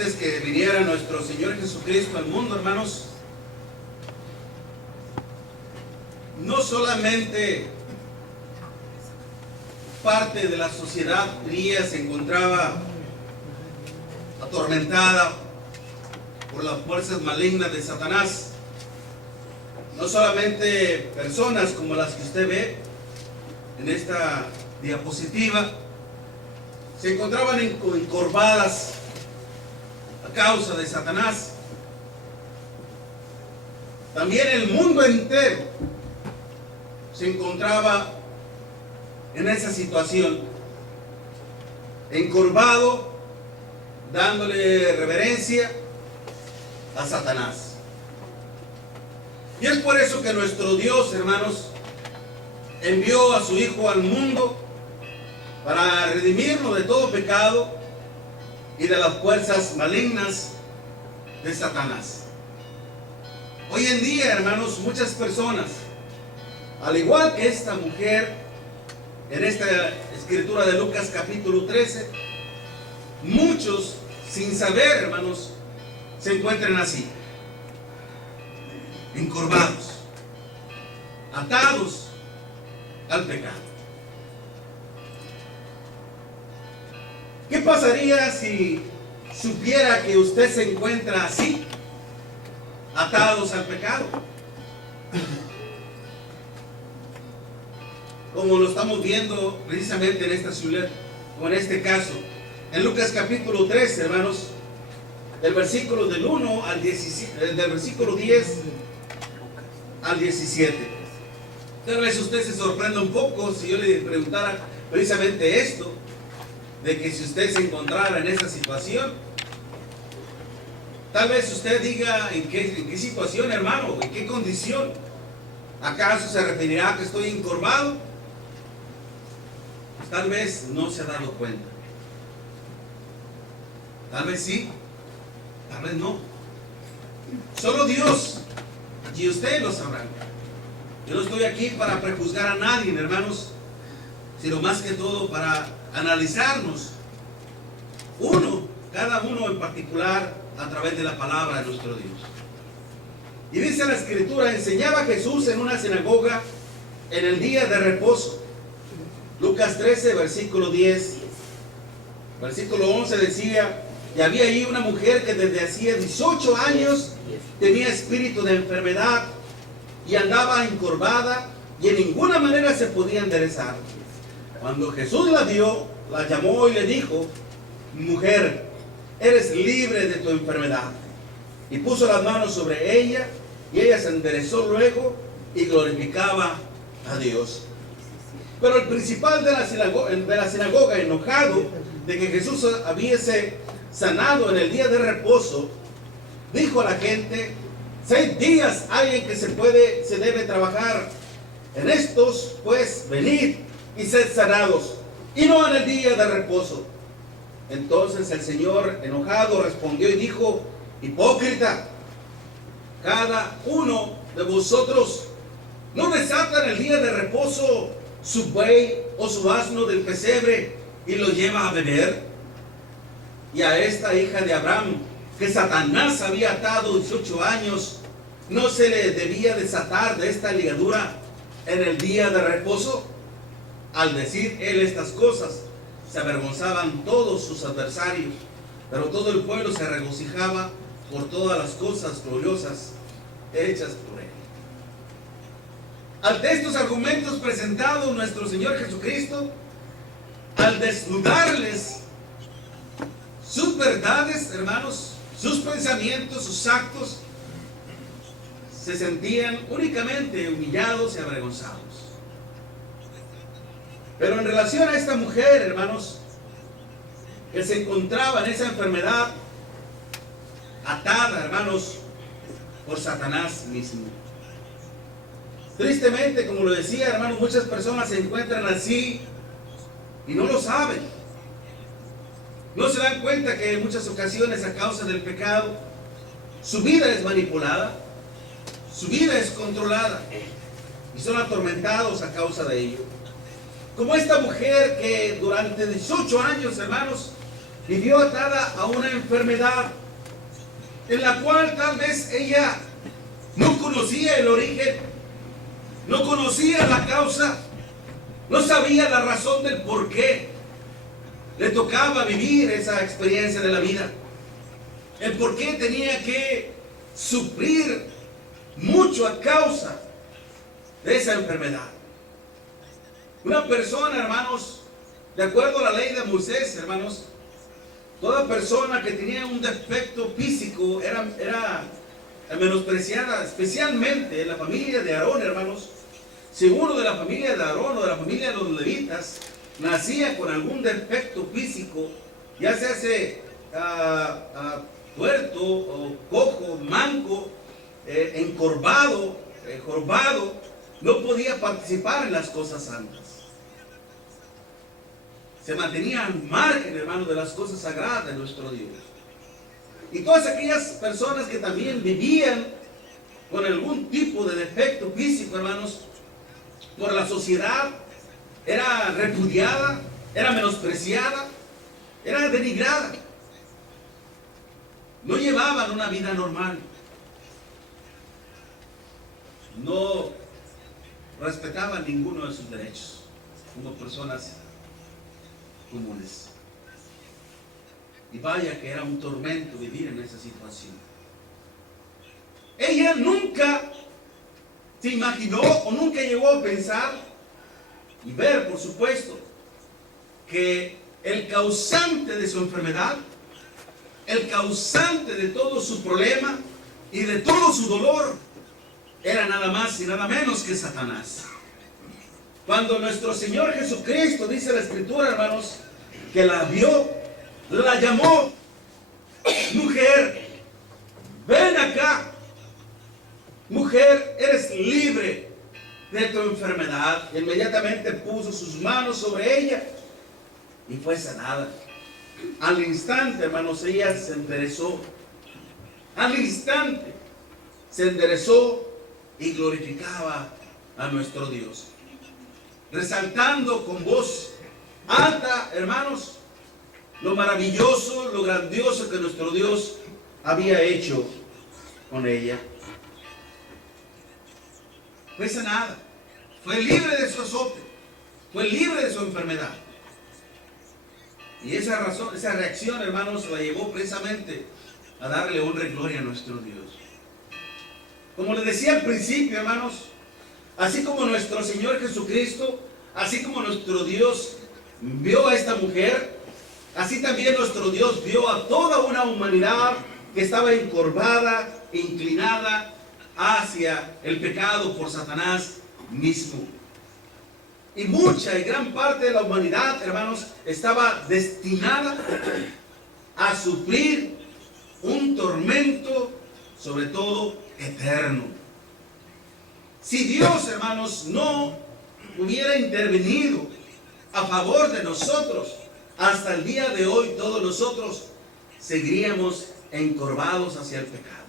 Antes que viniera nuestro Señor Jesucristo al mundo, hermanos, no solamente parte de la sociedad griega se encontraba atormentada por las fuerzas malignas de Satanás, no solamente personas como las que usted ve en esta diapositiva se encontraban encorvadas a causa de Satanás. También el mundo entero se encontraba en esa situación, encorvado, dándole reverencia a Satanás. Y es por eso que nuestro Dios, hermanos, envió a su Hijo al mundo para redimirnos de todo pecado y de las fuerzas malignas de Satanás. Hoy en día, hermanos, muchas personas, al igual que esta mujer, en esta escritura de Lucas capítulo 13, muchos, sin saber, hermanos, se encuentran así, encorvados, atados al pecado. ¿Qué pasaría si supiera que usted se encuentra así, atados al pecado? Como lo estamos viendo precisamente en esta ciudad, o en este caso, en Lucas capítulo 13, hermanos, del versículo del 1 al 17, del versículo 10 al 17. Tal vez usted se sorprenda un poco si yo le preguntara precisamente esto, de que si usted se encontrara en esa situación, tal vez usted diga en qué situación, hermano, en qué condición. ¿Acaso se referirá a que estoy encorvado? Pues tal vez no se ha dado cuenta. Tal vez sí, tal vez no. Solo Dios y usted lo sabrán. Yo no estoy aquí para prejuzgar a nadie, hermanos, sino más que todo para analizarnos, cada uno en particular, a través de la palabra de nuestro Dios. Y dice la Escritura: enseñaba Jesús en una sinagoga en el día de reposo. Lucas 13, versículo 10. Versículo 11 decía: y había ahí una mujer que desde hacía 18 años tenía espíritu de enfermedad y andaba encorvada y en ninguna manera se podía enderezar. Cuando Jesús la vio, la llamó y le dijo: mujer, eres libre de tu enfermedad. Y puso las manos sobre ella, y ella se enderezó luego y glorificaba a Dios. Pero el principal de la sinagoga, enojado de que Jesús hubiese sanado en el día de reposo, dijo a la gente: 6 días hay en que se debe trabajar. En estos, pues, venid y sed sanados, y no en el día de reposo. Entonces el Señor, enojado, respondió y dijo: hipócrita, cada uno de vosotros no desata en el día de reposo su buey o su asno del pesebre y lo lleva a beber. Y a esta hija de Abraham, que Satanás había atado 18 años, ¿no se le debía desatar de esta ligadura en el día de reposo? Al decir él estas cosas, se avergonzaban todos sus adversarios, pero todo el pueblo se regocijaba por todas las cosas gloriosas hechas por él. Ante estos argumentos presentados nuestro Señor Jesucristo, al desnudarles sus verdades, hermanos, sus pensamientos, sus actos, se sentían únicamente humillados y avergonzados. Pero en relación a esta mujer, hermanos, que se encontraba en esa enfermedad, atada, hermanos, por Satanás mismo. Tristemente, como lo decía, hermanos, muchas personas se encuentran así y no lo saben. No se dan cuenta que en muchas ocasiones, a causa del pecado, su vida es manipulada, su vida es controlada y son atormentados a causa de ello. Como esta mujer que durante 18 años, hermanos, vivió atada a una enfermedad en la cual tal vez ella no conocía el origen, no conocía la causa, no sabía la razón del por qué le tocaba vivir esa experiencia de la vida, el por qué tenía que sufrir mucho a causa de esa enfermedad. Una persona, hermanos, de acuerdo a la ley de Moisés, hermanos, toda persona que tenía un defecto físico era menospreciada, especialmente en la familia de Aarón, hermanos. Si uno de la familia de Aarón o de la familia de los levitas nacía con algún defecto físico, ya se hace tuerto o cojo, manco, encorvado, jorobado, no podía participar en las cosas santas. Se mantenía al margen, hermanos, de las cosas sagradas de nuestro Dios. Y todas aquellas personas que también vivían con algún tipo de defecto físico, hermanos, por la sociedad, era repudiada, era menospreciada, era denigrada. No llevaban una vida normal. No respetaban ninguno de sus derechos como personas comunes. Y vaya que era un tormento vivir en esa situación. Ella nunca se imaginó o nunca llegó a pensar y ver, por supuesto, que el causante de su enfermedad, el causante de todo su problema y de todo su dolor, era nada más y nada menos que Satanás. Cuando nuestro Señor Jesucristo, dice la Escritura, hermanos, que la vio, la llamó: mujer, ven acá. Mujer, eres libre de tu enfermedad. Inmediatamente puso sus manos sobre ella y fue sanada. Al instante, hermanos, ella se enderezó. Al instante se enderezó y glorificaba a nuestro Dios, resaltando con voz alta, hermanos, lo maravilloso, lo grandioso que nuestro Dios había hecho con ella. Fue sanada, fue libre de su azote, fue libre de su enfermedad. Y esa razón, esa reacción, hermanos, la llevó precisamente a darle honra y gloria a nuestro Dios. Como les decía al principio, hermanos, así como nuestro Señor Jesucristo, así como nuestro Dios vio a esta mujer, así también nuestro Dios vio a toda una humanidad que estaba encorvada, inclinada hacia el pecado por Satanás mismo. Y mucha y gran parte de la humanidad, hermanos, estaba destinada a sufrir un tormento, sobre todo eterno. Si Dios, hermanos, no hubiera intervenido a favor de nosotros, hasta el día de hoy todos nosotros seguiríamos encorvados hacia el pecado.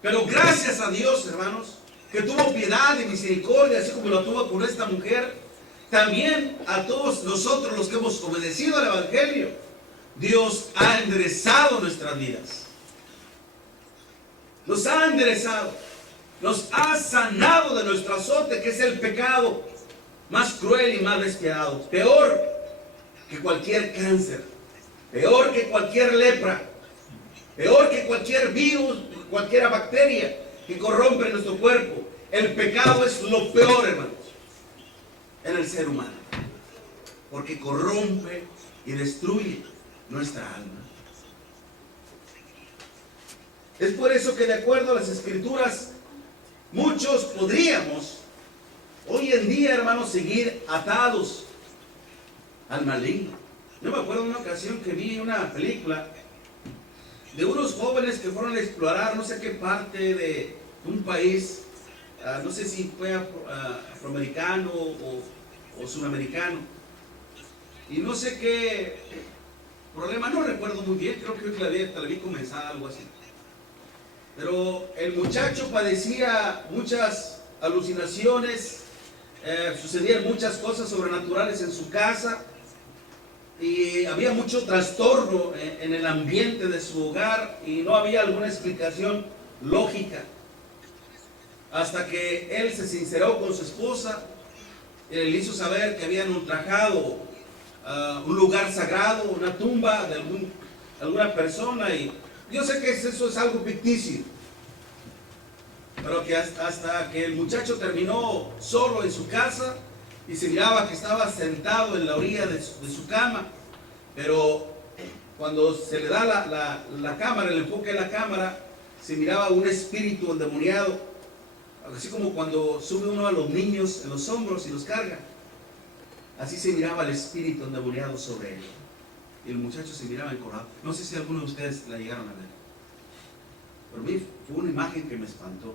Pero gracias a Dios, hermanos, que tuvo piedad y misericordia, así como lo tuvo con esta mujer, también a todos nosotros los que hemos obedecido al Evangelio, Dios ha enderezado nuestras vidas. Nos ha enderezado, nos ha sanado de nuestro azote, que es el pecado más cruel y más despiadado, peor que cualquier cáncer, peor que cualquier lepra, peor que cualquier virus, cualquier bacteria que corrompe nuestro cuerpo. El pecado es lo peor, hermanos, en el ser humano, porque corrompe y destruye nuestra alma. Es por eso que, de acuerdo a las Escrituras, muchos podríamos hoy en día, hermanos, seguir atados al maligno. Yo me acuerdo de una ocasión que vi una película de unos jóvenes que fueron a explorar no sé qué parte de un país, no sé si fue afroamericano o sudamericano, y no sé qué problema, no recuerdo muy bien, creo que la vi comenzar algo así. Pero el muchacho padecía muchas alucinaciones, sucedían muchas cosas sobrenaturales en su casa, y había mucho trastorno en el ambiente de su hogar y no había alguna explicación lógica. Hasta que él se sinceró con su esposa, le hizo saber que habían ultrajado un lugar sagrado, una tumba de alguna persona, y yo sé que eso es algo ficticio, pero que hasta que el muchacho terminó solo en su casa y se miraba que estaba sentado en la orilla de su cama, pero cuando se le da la cámara, el enfoque de la cámara, se miraba un espíritu endemoniado, así como cuando sube uno a los niños en los hombros y los carga. Así se miraba el espíritu endemoniado sobre él. Y el muchacho se miraba encorvado. No sé si alguno de ustedes la llegaron a ver. Pero a mí fue una imagen que me espantó.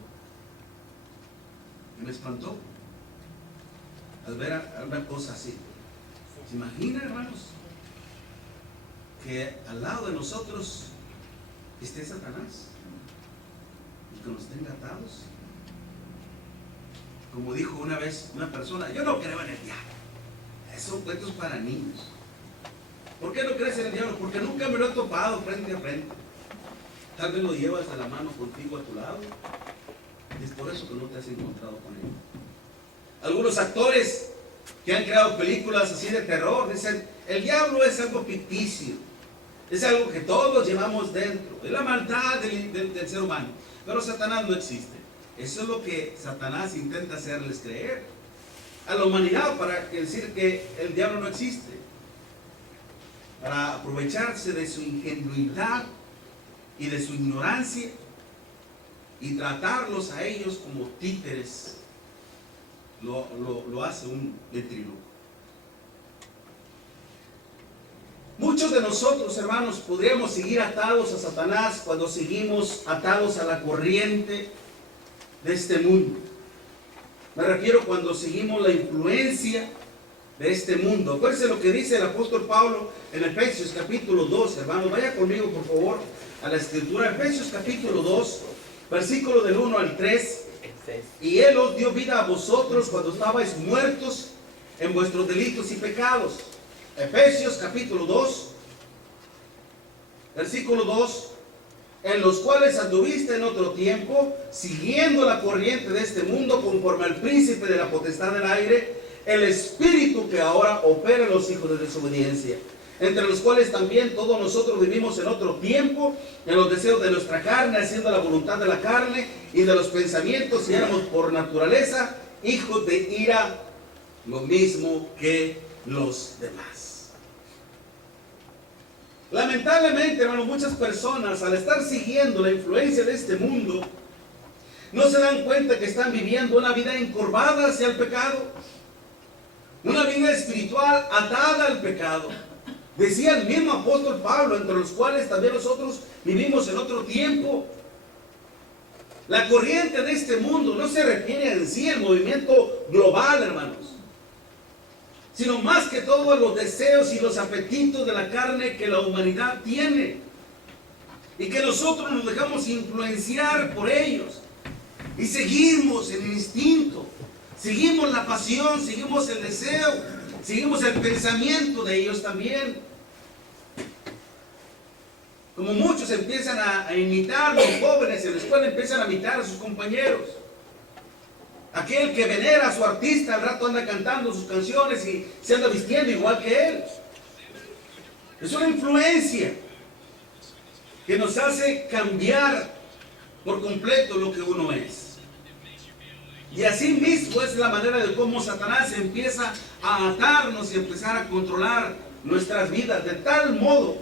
Me espantó al ver una cosa así. ¿Se imaginan, hermanos, que al lado de nosotros esté Satanás y que nos tenga atados? Como dijo una vez una persona: yo no creo en el diablo, son cuentos para niños. ¿Por qué no crees en el diablo? Porque nunca me lo he topado frente a frente. Tal vez lo llevas a la mano contigo a tu lado, es por eso que no te has encontrado con él. Algunos actores que han creado películas así de terror dicen: el diablo es algo ficticio, es algo que todos llevamos dentro, es la maldad del ser humano, pero Satanás no existe. Eso es lo que Satanás intenta hacerles creer a la humanidad, para decir que el diablo no existe, para aprovecharse de su ingenuidad y de su ignorancia y tratarlos a ellos como títeres. Lo hace un ventríloco. Muchos de nosotros, hermanos, podríamos seguir atados a Satanás cuando seguimos atados a la corriente de este mundo. Me refiero cuando seguimos la influencia de este mundo. Acuérdense lo que dice el apóstol Pablo en Efesios capítulo 2, hermanos. Vaya conmigo, por favor, a la escritura. Efesios capítulo 2, versículo del 1 al 3. Y Él os dio vida a vosotros cuando estabais muertos en vuestros delitos y pecados. Efesios capítulo 2, versículo 2. En los cuales anduviste en otro tiempo, siguiendo la corriente de este mundo, conforme al príncipe de la potestad del aire, el espíritu que ahora opera en los hijos de desobediencia, entre los cuales también todos nosotros vivimos en otro tiempo, en los deseos de nuestra carne, haciendo la voluntad de la carne y de los pensamientos, y éramos por naturaleza hijos de ira, lo mismo que los demás. Lamentablemente, hermanos, muchas personas, al estar siguiendo la influencia de este mundo, no se dan cuenta que están viviendo una vida encorvada hacia el pecado, una vida espiritual atada al pecado. Decía el mismo apóstol Pablo, entre los cuales también nosotros vivimos en otro tiempo. La corriente de este mundo no se refiere en sí al movimiento global, hermanos, sino más que todo a los deseos y los apetitos de la carne que la humanidad tiene, y que nosotros nos dejamos influenciar por ellos y seguimos el instinto, seguimos la pasión, seguimos el deseo, seguimos el pensamiento de ellos también. Como muchos empiezan a imitar, los jóvenes en la escuela empiezan a imitar a sus compañeros. Aquel que venera a su artista, al rato anda cantando sus canciones y se anda vistiendo igual que él. Es una influencia que nos hace cambiar por completo lo que uno es. Y así mismo es la manera de cómo Satanás empieza a atarnos y empezar a controlar nuestras vidas, de tal modo,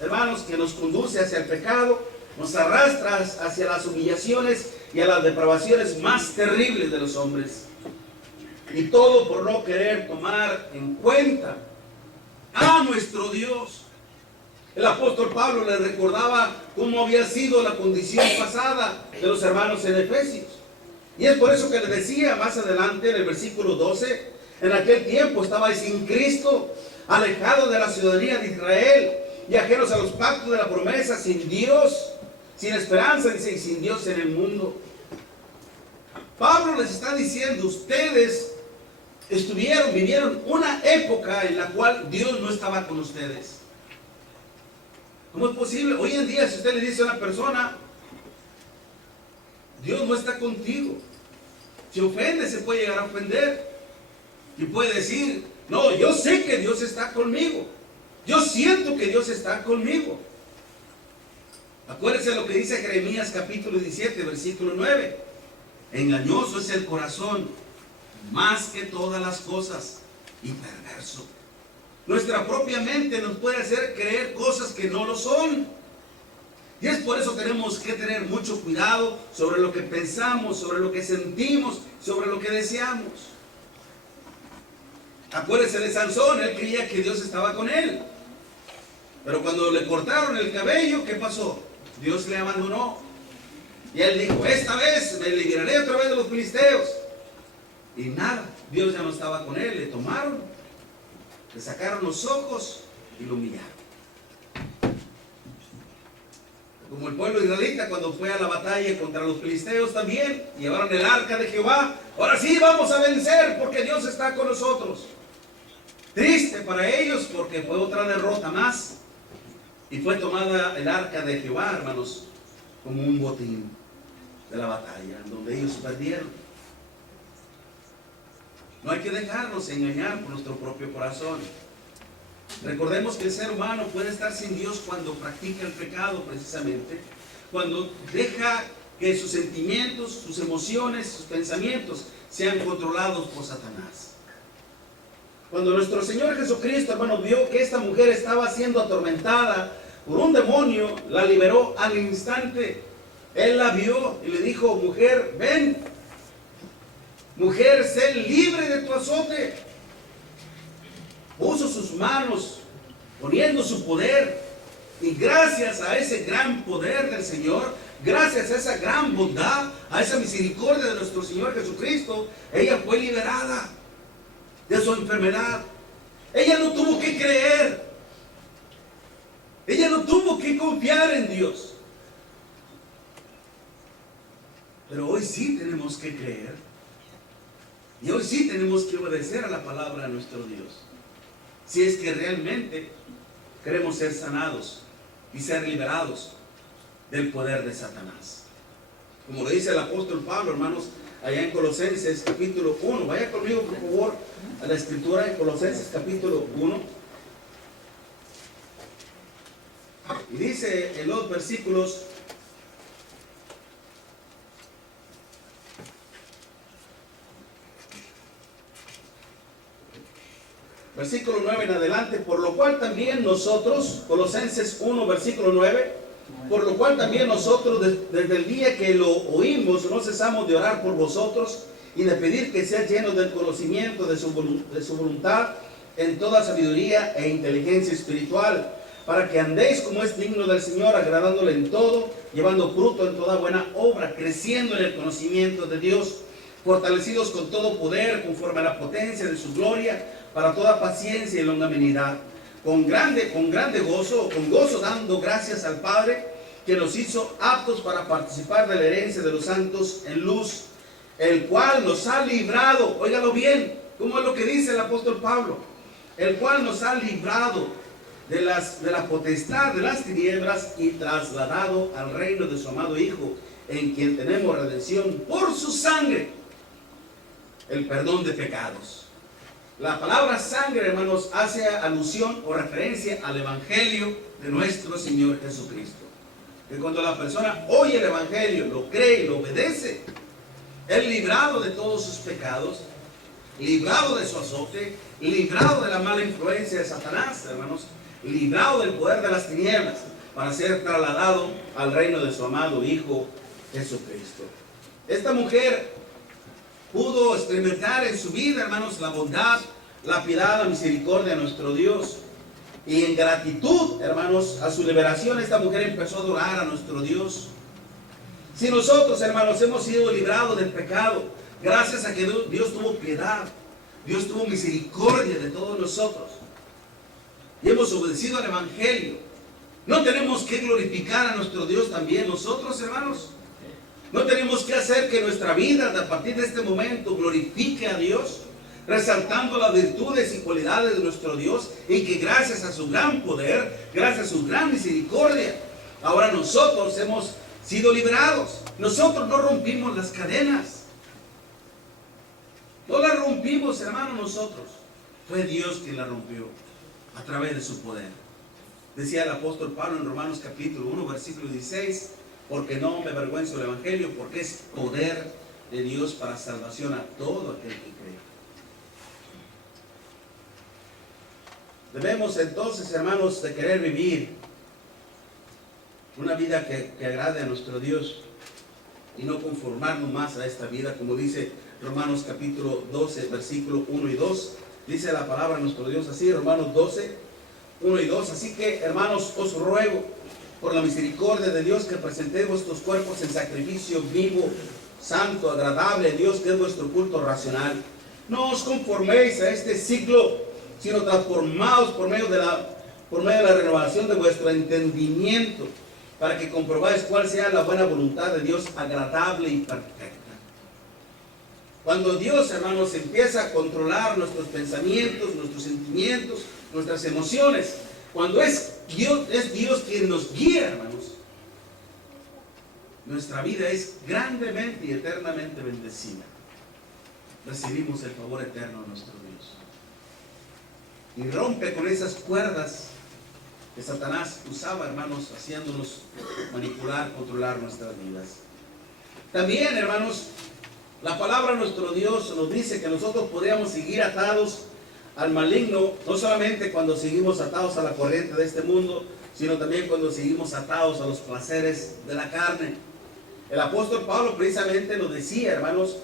hermanos, que nos conduce hacia el pecado, nos arrastra hacia las humillaciones y a las depravaciones más terribles de los hombres. Y todo por no querer tomar en cuenta a nuestro Dios. El apóstol Pablo le recordaba cómo había sido la condición pasada de los hermanos en Efesios. Y es por eso que le decía más adelante en el versículo 12: en aquel tiempo estabais sin Cristo, alejados de la ciudadanía de Israel y ajenos a los pactos de la promesa, sin Dios, sin esperanza, dice, y sin Dios en el mundo. Pablo les está diciendo: ustedes vivieron una época en la cual Dios no estaba con ustedes. ¿Cómo es posible? Hoy en día, si usted le dice a una persona, Dios no está contigo, se ofende, se puede llegar a ofender. Y puede decir, no, yo sé que Dios está conmigo. Yo siento que Dios está conmigo. Acuérdense lo que dice Jeremías capítulo 17, versículo 9. Engañoso es el corazón, más que todas las cosas, y perverso. Nuestra propia mente nos puede hacer creer cosas que no lo son. Y es por eso que tenemos que tener mucho cuidado sobre lo que pensamos, sobre lo que sentimos, sobre lo que deseamos. Acuérdense de Sansón, él creía que Dios estaba con él. Pero cuando le cortaron el cabello, ¿qué pasó? Dios le abandonó. Y él dijo, esta vez me libraré otra vez de los filisteos. Y nada, Dios ya no estaba con él, le tomaron, le sacaron los ojos y lo humillaron. Como el pueblo israelita cuando fue a la batalla contra los filisteos también, llevaron el arca de Jehová. Ahora sí vamos a vencer porque Dios está con nosotros. Triste para ellos porque fue otra derrota más. Y fue tomada el arca de Jehová, hermanos, como un botín de la batalla, donde ellos perdieron. No hay que dejarnos engañar por nuestro propio corazón. Recordemos que el ser humano puede estar sin Dios cuando practica el pecado, precisamente. Cuando deja que sus sentimientos, sus emociones, sus pensamientos sean controlados por Satanás. Cuando nuestro Señor Jesucristo, hermano, vio que esta mujer estaba siendo atormentada por un demonio, la liberó al instante. Él la vio y le dijo, mujer, ven. Mujer, sé libre de tu azote. Puso sus manos, poniendo su poder. Y gracias a ese gran poder del Señor, gracias a esa gran bondad, a esa misericordia de nuestro Señor Jesucristo, ella fue liberada de su enfermedad. Ella no tuvo que creer. Ella no tuvo que confiar en Dios. Pero hoy sí tenemos que creer. Y hoy sí tenemos que obedecer a la palabra de nuestro Dios. Si es que realmente queremos ser sanados y ser liberados del poder de Satanás. Como lo dice el apóstol Pablo, hermanos, allá en Colosenses capítulo 1. Vaya conmigo, por favor, a la escritura en Colosenses capítulo 1. Y dice en los versículos versículo 9 en adelante, por lo cual también nosotros, Colosenses 1, versículo 9, por lo cual también nosotros desde el día que lo oímos no cesamos de orar por vosotros y de pedir que seáis llenos del conocimiento de su voluntad en toda sabiduría e inteligencia espiritual, para que andéis como es digno del Señor, agradándole en todo, llevando fruto en toda buena obra, creciendo en el conocimiento de Dios, fortalecidos con todo poder, conforme a la potencia de su gloria, para toda paciencia y longanimidad, con grande gozo, con gozo dando gracias al Padre, que nos hizo aptos para participar de la herencia de los santos en luz, el cual nos ha librado, óigalo bien, ¿cómo es lo que dice el apóstol Pablo? El cual nos ha librado de la potestad de las tinieblas y trasladado al reino de su amado Hijo, en quien tenemos redención por su sangre, el perdón de pecados. La palabra sangre, hermanos, hace alusión o referencia al Evangelio de nuestro Señor Jesucristo. Que cuando la persona oye el Evangelio, lo cree y lo obedece, es librado de todos sus pecados, librado de su azote, librado de la mala influencia de Satanás, hermanos, librado del poder de las tinieblas, para ser trasladado al reino de su amado Hijo Jesucristo. Esta mujer pudo experimentar en su vida, hermanos, la bondad, la piedad, la misericordia de nuestro Dios. Y en gratitud, hermanos, a su liberación, esta mujer empezó a adorar a nuestro Dios. Si nosotros, hermanos, hemos sido librados del pecado, gracias a que Dios tuvo piedad, Dios tuvo misericordia de todos nosotros, y hemos obedecido al Evangelio, ¿no tenemos que glorificar a nuestro Dios también nosotros, hermanos? ¿No tenemos que hacer que nuestra vida a partir de este momento glorifique a Dios? resaltando las virtudes y cualidades de nuestro Dios, y que gracias a su gran poder, gracias a su gran misericordia, ahora nosotros hemos sido liberados. Nosotros no rompimos las cadenas, no las rompimos, hermano, nosotros. Fue Dios quien la rompió a través de su poder. Decía el apóstol Pablo en Romanos capítulo 1, versículo 16, porque no me avergüenzo del evangelio, porque es poder de Dios para salvación a todo aquel que cree. Debemos entonces, hermanos, de querer vivir una vida que agrade a nuestro Dios y no conformarnos más a esta vida, como dice Romanos capítulo 12, versículo 1 y 2. Dice la palabra de nuestro Dios así, Romanos 12, 1 y 2. Así que, hermanos, os ruego por la misericordia de Dios que presentéis vuestros cuerpos en sacrificio vivo, santo, agradable a Dios, que es vuestro culto racional. No os conforméis a este siglo, sino transformaos por medio de la renovación de vuestro entendimiento, para que comprobáis cuál sea la buena voluntad de Dios, agradable y perfecta. Cuando Dios, hermanos, empieza a controlar nuestros pensamientos, nuestros sentimientos, nuestras emociones, cuando es Dios quien nos guía, hermanos, nuestra vida es grandemente y eternamente bendecida. Recibimos el favor eterno de nuestro Dios. Y rompe con esas cuerdas que Satanás usaba, hermanos, haciéndonos manipular, controlar nuestras vidas. También, hermanos, la palabra de nuestro Dios nos dice que nosotros podríamos seguir atados al maligno, no solamente cuando seguimos atados a la corriente de este mundo, sino también cuando seguimos atados a los placeres de la carne. El apóstol Pablo precisamente lo decía, hermanos,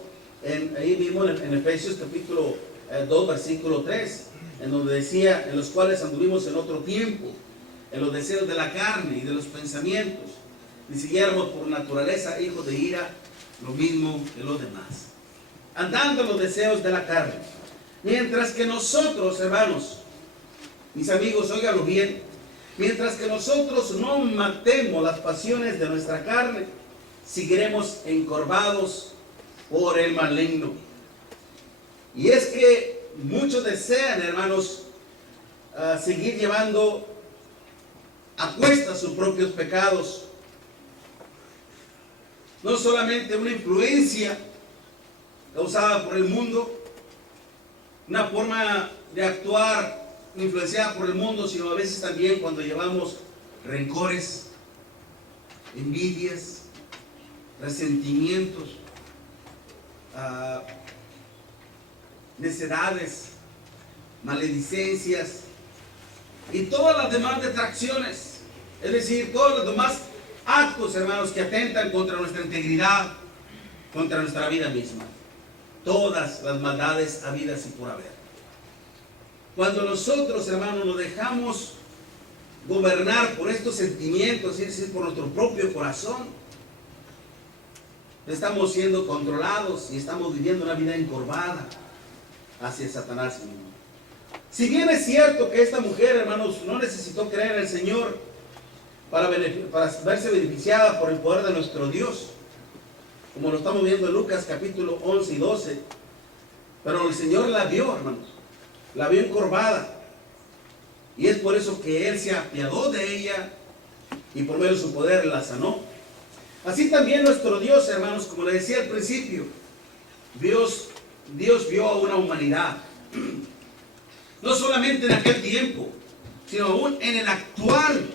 ahí mismo en Efesios capítulo 2, versículo 3, en donde decía, en los cuales anduvimos en otro tiempo, en los deseos de la carne y de los pensamientos, y siguiéramos por naturaleza hijos de ira, lo mismo que los demás, andando en los deseos de la carne. Mientras que nosotros, hermanos, mis amigos, óiganlo bien, mientras que nosotros no matemos las pasiones de nuestra carne, seguiremos encorvados por el maligno. Y es que muchos desean, hermanos, seguir llevando a cuestas sus propios pecados. No solamente una influencia causada por el mundo, una forma de actuar influenciada por el mundo, sino a veces también cuando llevamos rencores, envidias, resentimientos, necedades, maledicencias y todas las demás detracciones, es decir, todos los demás actos, hermanos, que atentan contra nuestra integridad, contra nuestra vida misma. Todas las maldades habidas y por haber. Cuando nosotros, hermanos, nos dejamos gobernar por estos sentimientos, es decir, por nuestro propio corazón, estamos siendo controlados y estamos viviendo una vida encorvada hacia Satanás mismo. Si bien es cierto que esta mujer, hermanos, no necesitó creer en el Señor para verse beneficiada por el poder de nuestro Dios, como lo estamos viendo en Lucas capítulo 11 y 12, pero el Señor la vio, hermanos, la vio encorvada, y es por eso que Él se apiadó de ella y por medio de su poder la sanó. Así también nuestro Dios, hermanos, como le decía al principio, Dios vio a una humanidad, no solamente en aquel tiempo, sino aún en el actual.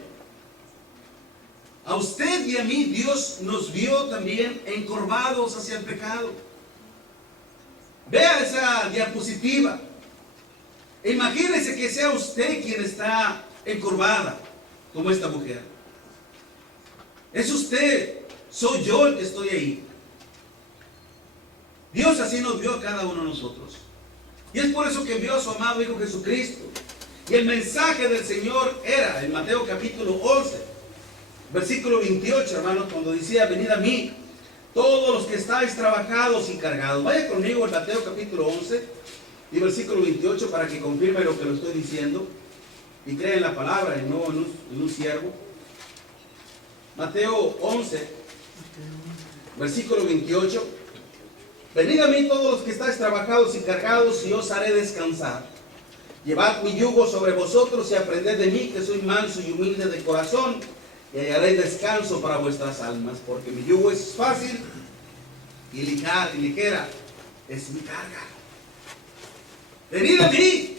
A usted y a mí Dios nos vio también encorvados hacia el pecado. Vea esa diapositiva. Imagínese que sea usted quien está encorvada, como esta mujer. Es usted, soy yo el que estoy ahí. Dios así nos vio a cada uno de nosotros. Y es por eso que envió a su amado Hijo Jesucristo. Y el mensaje del Señor era, en Mateo capítulo 11, versículo 28, hermanos, cuando decía, venid a mí, todos los que estáis trabajados y cargados. Vaya conmigo en Mateo capítulo 11 y versículo 28 para que confirme lo que lo estoy diciendo y crea en la palabra y no en un siervo. Mateo 11, versículo 28. Venid a mí todos los que estáis trabajados y cargados, y os haré descansar. Llevad mi yugo sobre vosotros y aprended de mí, que soy manso y humilde de corazón, y hallaréis descanso para vuestras almas, porque mi yugo es fácil y ligera es mi carga. Venid a mí,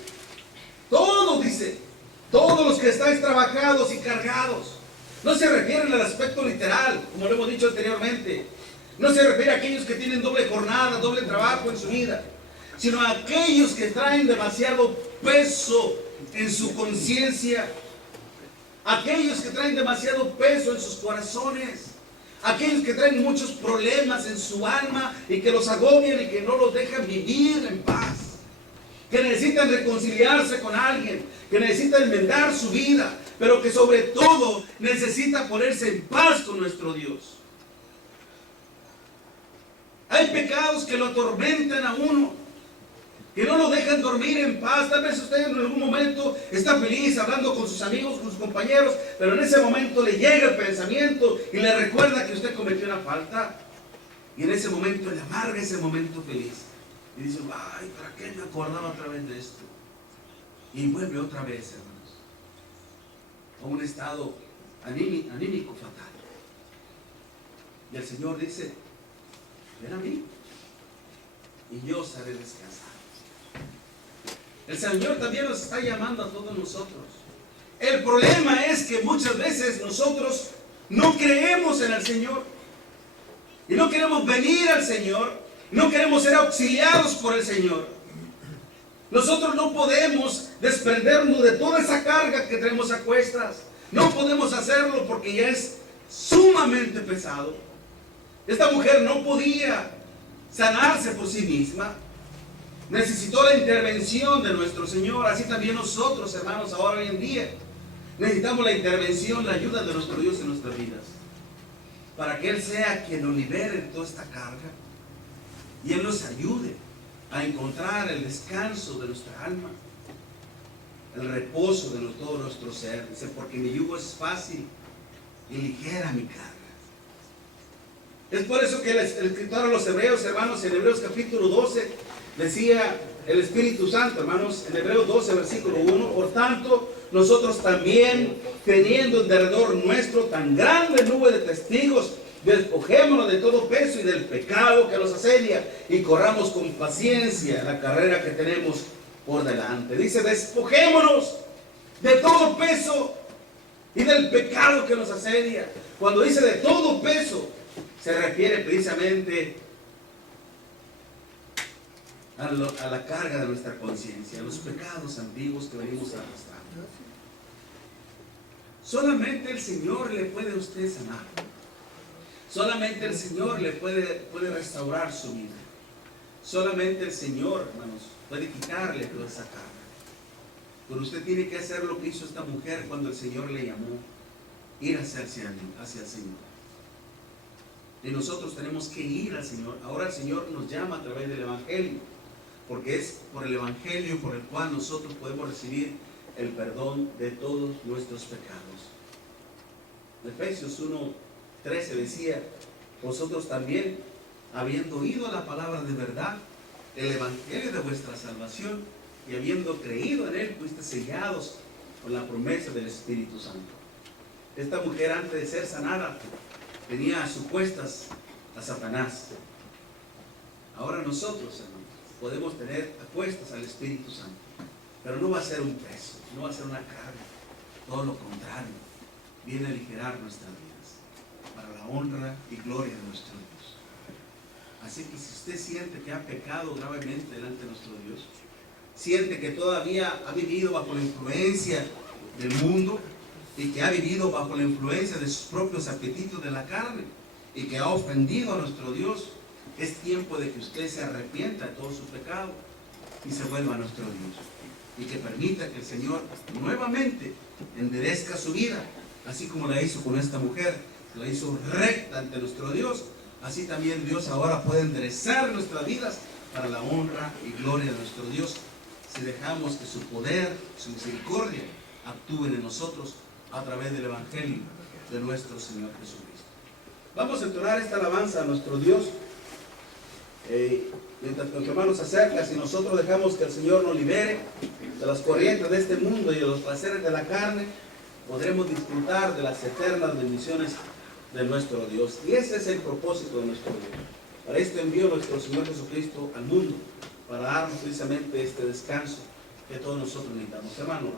todos, dice, todos los que estáis trabajados y cargados. No se refiere al aspecto literal, como lo hemos dicho anteriormente. No se refiere a aquellos que tienen doble jornada, doble trabajo en su vida, sino a aquellos que traen demasiado peso en su conciencia, aquellos que traen demasiado peso en sus corazones, aquellos que traen muchos problemas en su alma y que los agobian y que no los dejan vivir en paz, que necesitan reconciliarse con alguien, que necesitan enmendar su vida, pero que sobre todo necesita ponerse en paz con nuestro Dios. Hay pecados que lo atormentan a uno, que no lo dejan dormir en paz. Tal vez usted en algún momento está feliz hablando con sus amigos, con sus compañeros, pero en ese momento le llega el pensamiento y le recuerda que usted cometió una falta. Y en ese momento le amarga ese momento feliz. Y dice, ay, ¿para qué me acordaba otra vez de esto? Y vuelve otra vez, hermanos, a un estado anímico fatal. Y el Señor dice, ven a mí y yo os haré descansar. El Señor también nos está llamando a todos nosotros. El problema es que muchas veces nosotros no creemos en el Señor y no queremos venir al Señor, no queremos ser auxiliados por el Señor. Nosotros no podemos desprendernos de toda esa carga que traemos a cuestas. No podemos hacerlo porque ya es sumamente pesado. Esta mujer no podía sanarse por sí misma. Necesitó la intervención de nuestro Señor. Así también nosotros, hermanos, ahora hoy en día necesitamos la intervención, la ayuda de nuestro Dios en nuestras vidas, para que Él sea quien nos libere de toda esta carga y Él nos ayude a encontrar el descanso de nuestra alma, el reposo de todo nuestro ser. Dice, porque mi yugo es fácil y ligera mi carga. Es por eso que el escritor a los Hebreos, hermanos, en Hebreos capítulo 12, decía el Espíritu Santo, hermanos, en Hebreos 12, versículo 1, por tanto, nosotros también, teniendo en derredor nuestro tan grande nube de testigos, despojémonos de todo peso y del pecado que nos asedia y corramos con paciencia la carrera que tenemos por delante. Dice, despojémonos de todo peso y del pecado que nos asedia. Cuando dice de todo peso, se refiere precisamente a la carga de nuestra conciencia, a los pecados antiguos que venimos arrastrando. Solamente el Señor le puede a usted sanar. Solamente el Señor le puede restaurar su vida. Solamente el Señor, hermanos, puede quitarle toda esa carga. Pero usted tiene que hacer lo que hizo esta mujer cuando el Señor le llamó, ir hacia el Señor. Y nosotros tenemos que ir al Señor. Ahora el Señor nos llama a través del Evangelio, porque es por el Evangelio por el cual nosotros podemos recibir el perdón de todos nuestros pecados. Efesios 1:13 decía, vosotros también, habiendo oído la palabra de verdad, el Evangelio de vuestra salvación, y habiendo creído en él, fuiste sellados con la promesa del Espíritu Santo. Esta mujer, antes de ser sanada, tenía a sus cuestas a Satanás. Ahora nosotros, hermanos, podemos tener a cuestas al Espíritu Santo, pero no va a ser un peso, no va a ser una carga. Todo lo contrario, viene a aligerar nuestras vidas para la honra y gloria de nuestro Dios. Así que si usted siente que ha pecado gravemente delante de nuestro Dios, siente que todavía ha vivido bajo la influencia del mundo y que ha vivido bajo la influencia de sus propios apetitos de la carne y que ha ofendido a nuestro Dios, es tiempo de que usted se arrepienta de todo su pecado y se vuelva a nuestro Dios, y que permita que el Señor nuevamente enderezca su vida, así como la hizo con esta mujer, la hizo recta ante nuestro Dios. Así también Dios ahora puede enderezar nuestras vidas para la honra y gloria de nuestro Dios, si dejamos que su poder, su misericordia actúen en nosotros a través del Evangelio de nuestro Señor Jesucristo. Vamos a entonar esta alabanza a nuestro Dios. Mientras nuestro hermano se acerca, si nosotros dejamos que el Señor nos libere de las corrientes de este mundo y de los placeres de la carne, podremos disfrutar de las eternas bendiciones de nuestro Dios. Y ese es el propósito de nuestro Dios. Para esto envió nuestro Señor Jesucristo al mundo, para darnos precisamente este descanso que todos nosotros necesitamos. Hermano,